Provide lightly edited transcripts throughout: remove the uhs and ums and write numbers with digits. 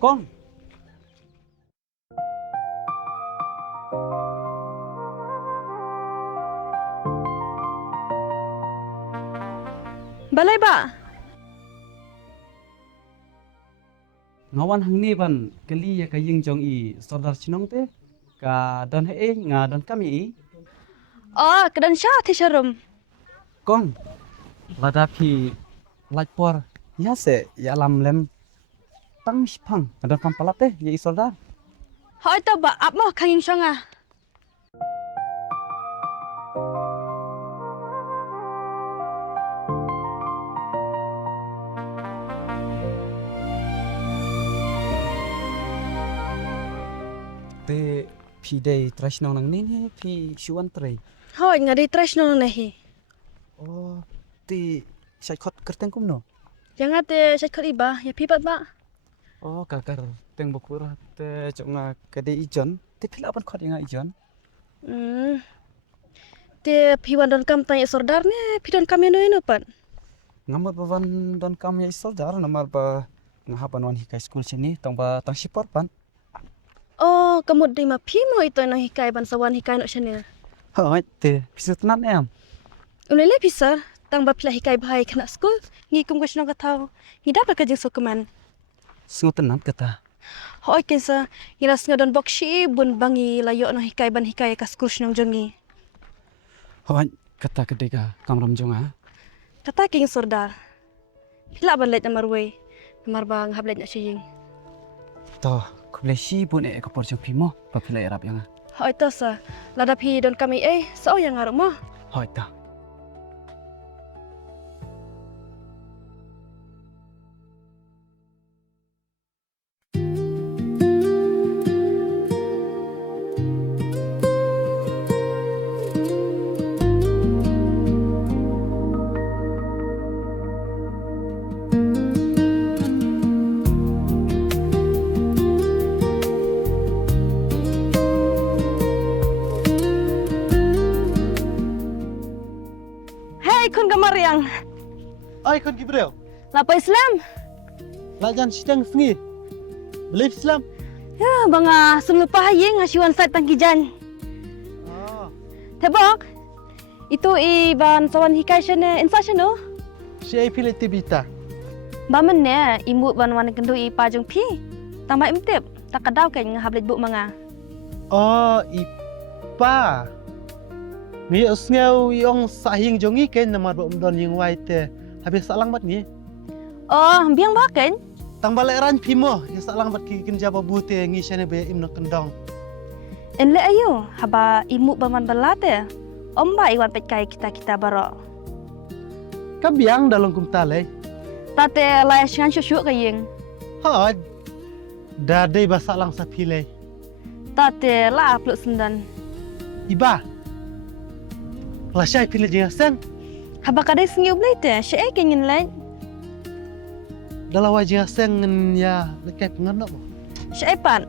Con. Balai ba? Ngawan hang ni ban kali ya kaying jong i sodar chinong te ka don he nga don kami i. Oh, kedan sya thi sharum. Con. Lada phi por ya se ya lam lem tang shpang don kam palate ya i sodar. Hoi to ba ap mo khang shanga. Te phi dei trash nong nang ni ne phi shuan tre. Hoi ngadi trash no nahi. Oh, te sai khot kerteng kum no. Jangan te syat khot iba ya pipat ba. Oh, kakar teng bokura te chonga kade ijon te phila ban khot nga ijon. Te piwan don kam tanya sordar ne pidon kam no ino pan. Ngamot bawan don kam ya sodar namar ba ngahapan wan hikai school sini tong ba tang sipor pan. Oh, kamu di ma pi mo ito no hikai ban sawan hikai no syanil. Hoi te pisutnan em. Ulele bisa tang ba pila hikai bahai kana school ngi kum question ka tau. Ngi dapat ka jing sokuman. Sungutan kata. Hoi kensa iras ngadon bokshi bun bangi layo no hikai ban hikai ka school shnong jongi. Hoi kata kedega kamram jonga. Kata king sordar. Pila ban let namar we. Namar bang hablet na siying. To kuble si bun e ko porjong pimo pa pila erap yang. Hoi to sa lada pi don kami so yang ngaruk mo. Hoi ta. Hey kun gamar yang Ay kon Gibril, lapa Islam. lajan sidang sengi. Believe Islam. Ya banga sumlupa hayeng ngasiwan sa tangkijan. Ah, Tebok. Itu iban sawan hikai syane insa syano. si ay pilih tibita. Bamen ne imu ban wan kendu i pajong pi. Tama imtip tak kadaw kay nga hablet bu manga. Oh, ipa. Ni usngau yung sahing jongi ken namar ba umdon yung white. Habis salang mat ni. Oh, biang baken. Tang balik ran pimo, ya salang mat kikin jaba bute ngi syane be imno kendong. Enle ayo haba imu baman balate. Omba iwan pet kai kita baro. Kabiang dalong kum tale. Tate laya syan syusyu kayeng. Hod. Dadai ba salang sa pilih. Tate la apluk sendan. Iba. Lasyai pilih jingasen. Haba kadai sengi ublay te, syai kengin lain. Dalam wajah sen ya lekai penganok. Syai pan.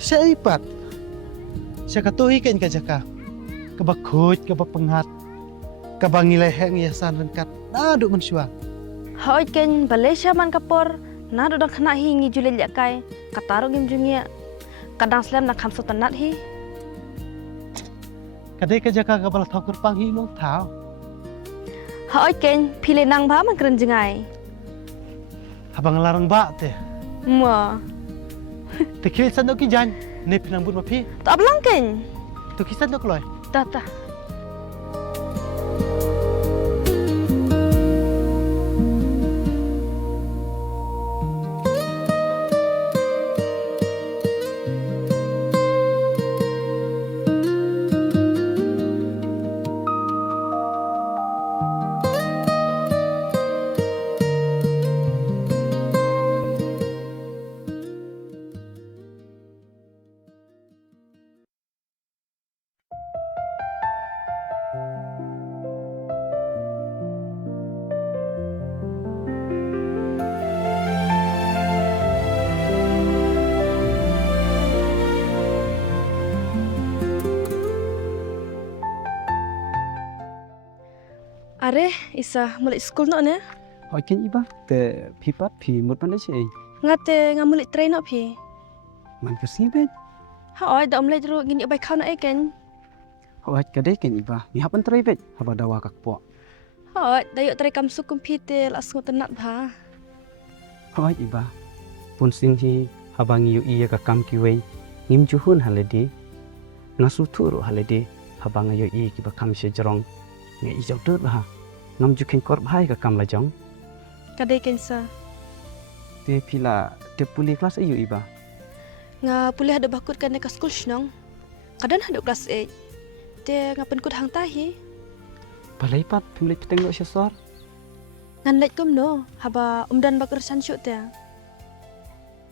Saya ipat. Saya katuhi kan kajaka. Kebakut, kebapengat. Kabangileheng ya san lengkat. Naduk mensua. Hoi ken Malaysia man kapor. Nado dang kena hi ngi julil yakai. Katarong im jungia. Kadang slam nak hamso tanat hi. Kadai kajaka kabal thakur panghi nong thao. Hoi ken pile nang ba man keren jengai. Habang larang ba te. Mua. Tekil san ki jan. Ne pinang bun mapi. Tak belang ken. Tu kisan dok loy. Tata. Are isa mulai school no ne. Hoi ken iba te pipat pi mut pan si. Ngate ngamulit train up hi. Man kasi bet. Hoi da omlet ru gini bai khau na eken. Hoi kadai ken iba. Ni hapan try bet. Haba dawa kakpo. Hoi dayo try kam sukum pite las ngotenat ba. Hoi iba. Pun sin hi habang yu iya ka kam kiwei. Ngim juhun haledi. Ngasu turu haledi. Habang yu iya ki ba kam se jerong. Nge ijok dur ba. Ngam ju ken kor bhai ka kam la jong. Kadai ken sa. Te pila te puli kelas ayu iba. Nga pulih ada bakut kan ka school snong. Kadan haduk kelas 8. Te ngapen kut hang tahi. Balai pat pimlai peteng lo syasor. Ngan lek kum no. Haba umdan bakar sansyuk te.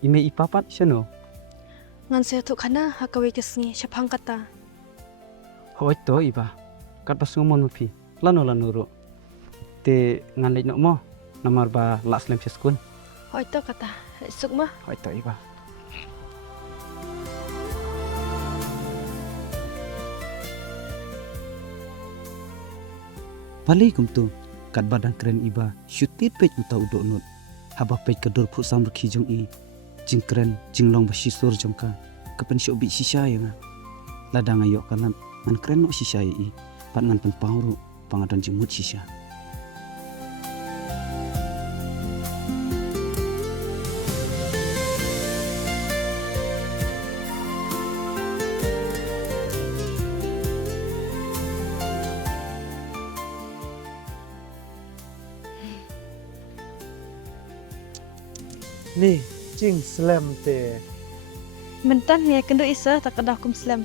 Ime ipa pat syano. Ngan saya tu kana hakawe kesngi syapang kata. Hoi to iba. Kat pas ngomong pi. Lano ro. Te ngan lek no mo. Namar ba las lem syskun. Hoi to kata. Suk mah. Hoi to iba. Palai kum tu kat badan keren iba syutit pej uta udok nut. Haba pej kedor pu sam rki jong i. Jing keren jing long ba sisur jong ka. Kapan syok bi sisa yang. Ladang ayo kanan ngan keren no sisa i. Pat ngan pen pauru pangadon jing mut sisa. Ni cing slam te. Mentan ni kendo isa tak kedah kum slam.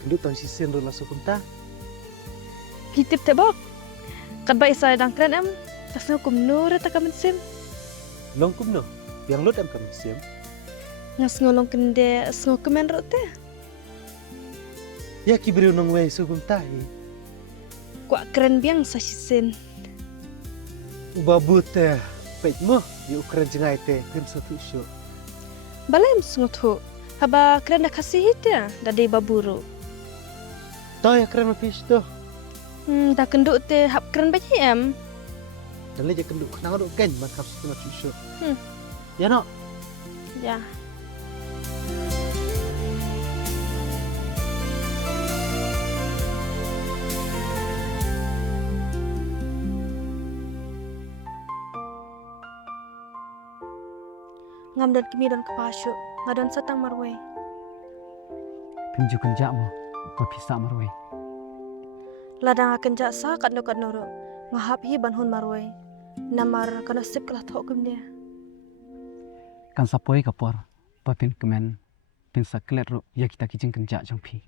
Kendu ton sisin ro langsung kunta. Hitip te bok. Kad ba isa dang kren em. Tasno kum nur ta kamen sim. Long kum no. Yang lut am kam sim. Ngas ngolong kende sngo kemen ro te. Ya kibri nong wei sugum tahi. Kwa keren biang sa sisin. Ubabu te. Pej mo di ukran jengai te tim satu syo. Balem sngo tu. Haba keren dah kasih hita dadi baburu. Tahu ya keren fish tu. Dah kendo te hap keren baji em. Dan leje kendu kenang do ken man kap satu syo. Hmm. Ya no. Ya. Ngam dan kimi dan kepasyo ngadon satang marwe. Pinju kenjak mo. Papisa marwe. Ladang akan jaksa kat noro ngahap hi banhun marwe. Namar kana sip kelah tok kum dia. Kan sapoi kapor. Papin kemen. Pin saklet ro ya kita kijing kenjak jong pi.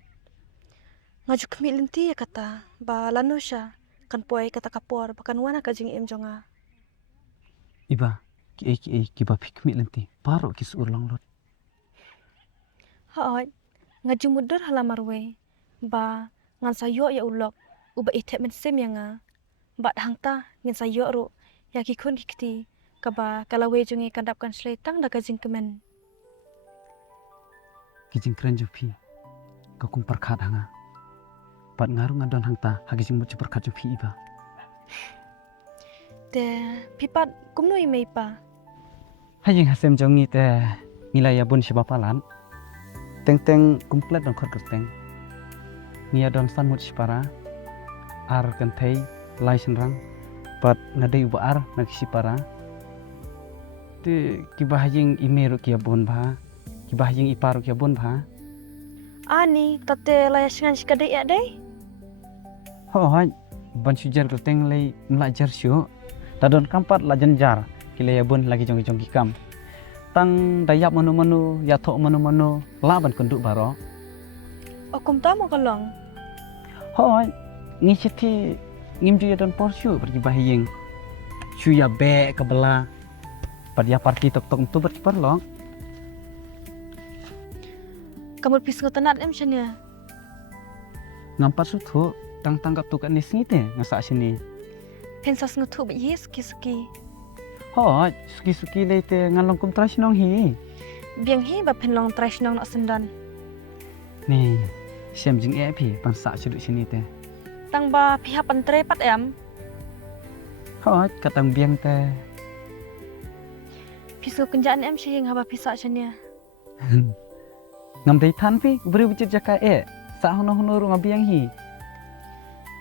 Ngaju kemi lenti ya kata. Ba lano sya. Kan poe kata kapor bakan wana kajing em jonga. Iba. Ki ba pik mi lenti. Paro kis urlang lot. Haot. Ngaju mudur hala marwe. Ba ngan sayo ya ulok. Uba itek men sim ya nga. Ba hangta ngin sayo ro. Ya kikun kikti. Kaba kalawe jungi kandapkan seletang da kajing kemen. Kijing keren jong pi. Kakum perkat hanga. Pat ngaru ngadon hangta. Hagijing mucu perkat jong pi iba. Te pipat kumno ime ipa. Hajing hasem jongi te nilai abun sibapalan. Teng komplit dong kor kerteng. Nia don san mut sipara. Ar kentai lai senrang. Pat ngadai uba ar nak sipara. Te kibah hajing ime ro kia bon bah. Kibah hajing ipa ro kia bon bah. Ani tate layas ngan sikadai ya dai. Ho haj ban sujar kerteng lai melajar syo. Tadon kampat lajen jar. Kilaya bun lagi jong kam. Tang dayap manu ya thok manu laban kunduk baro. Okum tamu kalong. Hoi ngi siti ngimju ya don porsyu pergi bahiyeng. Syu ya be kebela. Pad ya parti tok tu pergi parlong. Kamu pis ngotenat em syanya. Ngampat suthu tang tanggap tu kat nisni te ngasak sini. Pensas ngotu bi ski. Hoi suki le te ngalong kum trash nong hi. Biang hi ba penlong trash nong nak sendan. Ni siam jing e pi pansak sudut sini te. Tang ba pihak pantre pat em. Hoi katang biang te. pisau kenjaan em sih ngaba pisak chanya. Ngam dei than pi beri wujud jaka sa hono ru ngabiang hi.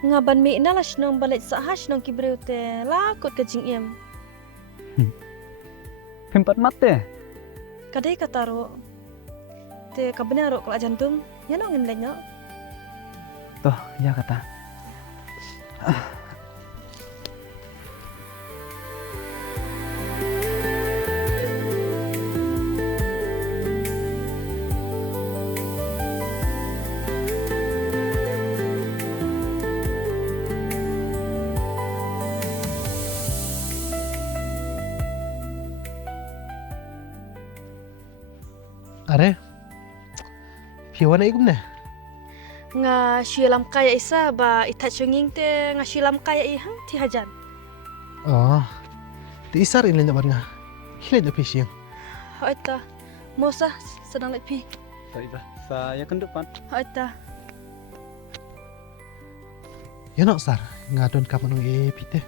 Ngaban mi na la shnong balik sa ha shnong ki breu te la kot ka jing em. Pempat mate. Kadai kataro. Te kabena ro kala jantung. Ya no ngin lenyo. Toh, ya kata. Are. Piwan ay gumna. Nga syilam kaya isa ba itat syunging te nga syilam kaya ihang ti hajan. Oh. Ti isar in lenyo nga. Hilet na pisiyang. Haita. Mosa sedang let pi. Toh iba. Saya kendupan. Haita. Yan o, sar. Nga doon ka manong pite.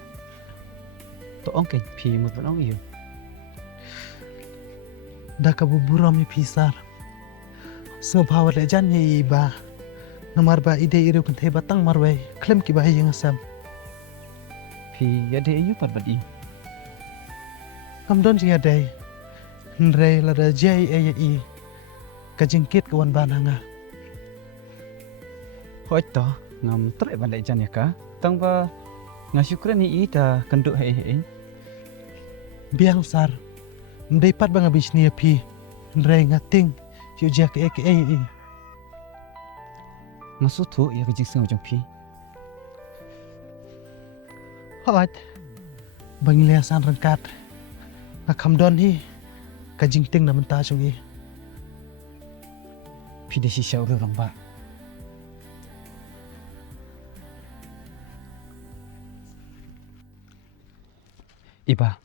Toong ken pi mo panong iyo. Da kabuburam ni pisar. Sebab le jan ni iba. Namar ba ide iru kan teh batang marwai. Klem ki bahi yang asam. Pi ya de iyo par badi. Kam don si adai. Nre lada jai i. Kajingkit kawan bananga. Hoi to ngam tre balik jan ya ka. Tang ba ngasyukran ni ida kenduk hei. Biang sar. Mendapat bang abis ni pi. Nre ngating. Yu jak i. Ngasutu ya kejing seng ujung pi. Hot. Bang liasan rengkat. Nakam don hi. Kajingting na menta sungi. Pi de shisha uru rong ba. Iba,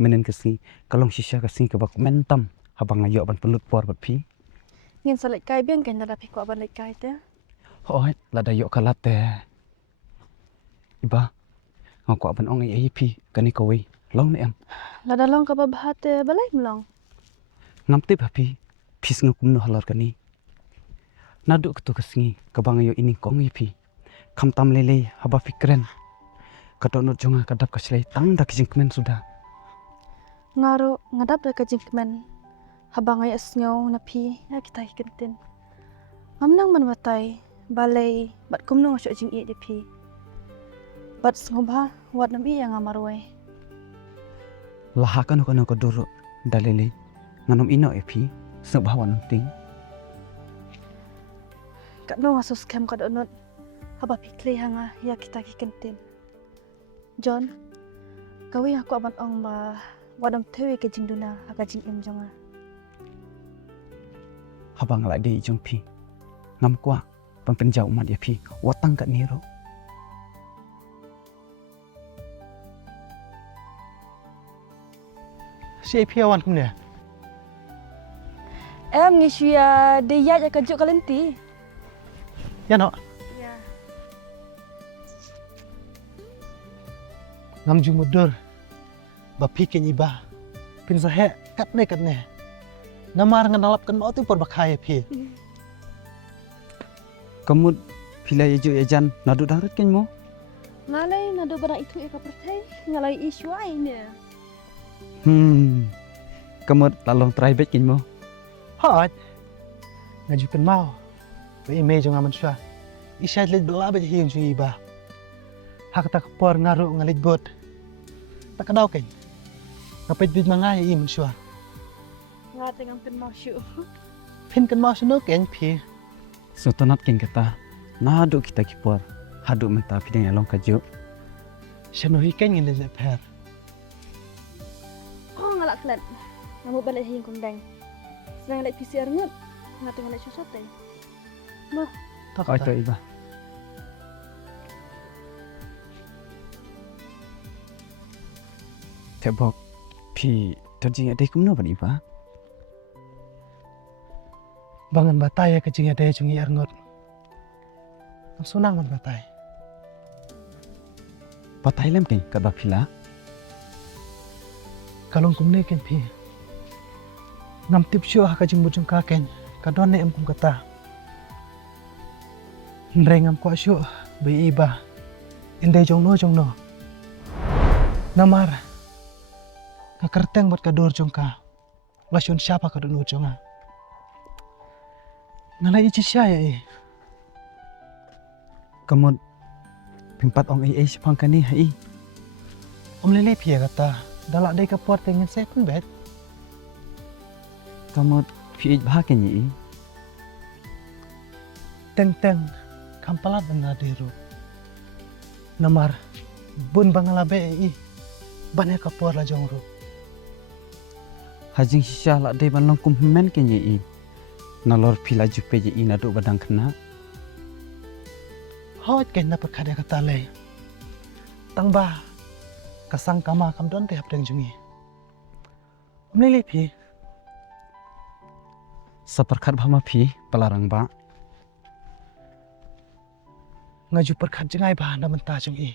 menen kesini, kalong shisha kesini ke bak mentam, habang ayo ban pelut por bat pi. Ngin salat kai biang kan dala pi ko ban let kai te. Hoi, lada yo kalat te. Iba, ngau ban ong ai pi, kani kowe, long ne em. La dalong ka babahat te balai mlong. Ngam tip hapi, pis ngakum no halar kani. Nadu ketu kesini, kabang ayo ini kong pi. Kam tam lele, haba fikren. Kadonot jonga kadap kaslay tang dak jingkmen sudah. Ngaro ngadap da ka jingkmen. Habang ay asngaw na pi ya kita hikentin. Ngamnang man batay balay bat kumno nga jing i de pi. Bat ngobha wat nam iya nga marway. Lahakan ko duro dalili nganom ino pi sebawan ting. Kadno nga sus kem kadonot. Haba pikli hanga ya kita hikentin. John, kawi aku aban ong ba wadam tewe ke jingduna aga jing em jonga. Habang lại đi trong pi ngam qua bằng penjau mat ya pi watang kat niro. Si piawan kumna. Em ngisuya dia ya kajuk kalenti. Yan o. Ya. Ngam jumudur. Bapi ken iba. Pinsahe kat ne. Namar nganalap kan mau tu por bakai pi. Kamu pilai ejo ejan nadu darat ken mo. Ngalay nado bara itu eka pertai ngalay isu ay ne. Kamu lalong try bet ken mo. Hot. Ngajukan mau. Ba ime jo ngaman swa. Isyad lid bela ba hiyang ju iba. Hak tak por ngaru ngalit bot. Tak kadaw ken. Kapit bid mangay iman swa. Nga tengam pen mau syu. Pin kan mau sunu ken pi. So tonat ken kata nadu kita kipor hadu menta pideng along kaju. Sanu hiken ngin le per. Oh ngalak klan. Ngamu balik hiyang kundang. Senang lek PCR ngut. Nga tengam lek susah teh. Noh. Kau itu iba. Tebok pi terjing ada kumno ban iba. Bangan batai ke jing ada jungi arngot. Sunang man batai. Patai lem ken kat bapila. Kalong kumne ken pi. ngam tip syo ha ka jing bujung kaken kadon ne em kum kata ndrengam kwa syo be iba inde jong no namar ka kerteng buat kador jong ka lasion siapa ka donu jonga ngala ichi saya Kamot pimpat ong ai sipang kani hai. om lele pia kata dalak dai ka por tengen se pun bet Kamot pi bah kenyi. teng kampalat na deru namar bun bangala be banyak ka por la jong ru Hajing sisya lak dei ban longkum men kenyi. Nalor pila jupe je ina duk badang kena. hot ken na perkada kata le tang ba kasang kama kam don te hap deng jungi om lele pi Saperkat bhama pi pelarang ba. ngaju perkat jengai ba na menta jungi